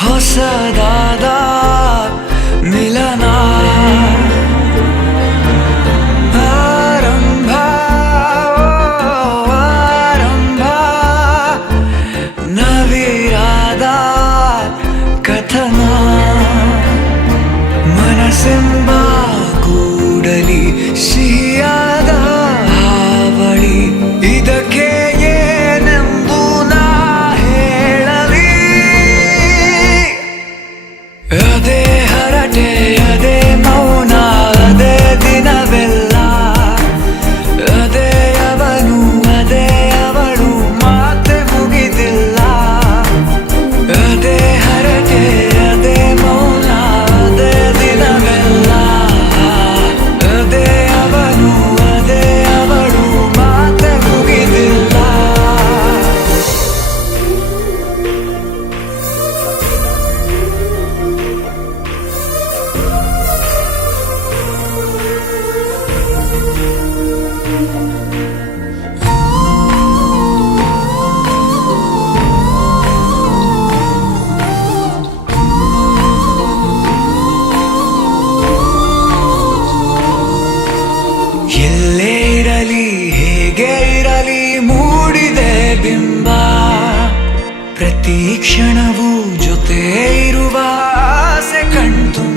ಹೊಸದಾದ ಮಿಲನ ಆರಂಭ ಆರಂಭ ನವಿರಾದ ಕಥನ ಮನಸ್ಸೆಂಬ ಕೂಡಲಿ ಸಿಹಿಯಾದ ಹಾವಳಿ ಇದಕ್ಕೆ ಏನೆಂದು ನಾ ಹೇಳಲಿ ಅದೇ ಹರಟೆ ಅದೇ ಮೌನ ಅದೇ ದಿನವೆಲ್ಲ ಅದೇ ಅವನು ಅದೇ ಅವಳು ಮಾತೆ ಮುಗಿದಿಲ್ಲ ಅದೇ ಹರಟೆ ಅದೇ ಮೌನ ಅದೇ ದಿನವೆಲ್ಲ ಅದೇ ಅವನು ಅದೇ ಅವಳು ಮಾತೆ ಮುಗಿದಿಲ್ಲ ಎಲ್ಲೇ ಇರಲಿ ಹೇಗೆ ಇರಲಿ ಮೂಡಿದೆ ಬಿಂಬ ಪ್ರತಿ ಕ್ಷಣವೂ ಜೊತೆ ಇರುವ ಆಸೆ ಕಣ್ತುಂಬ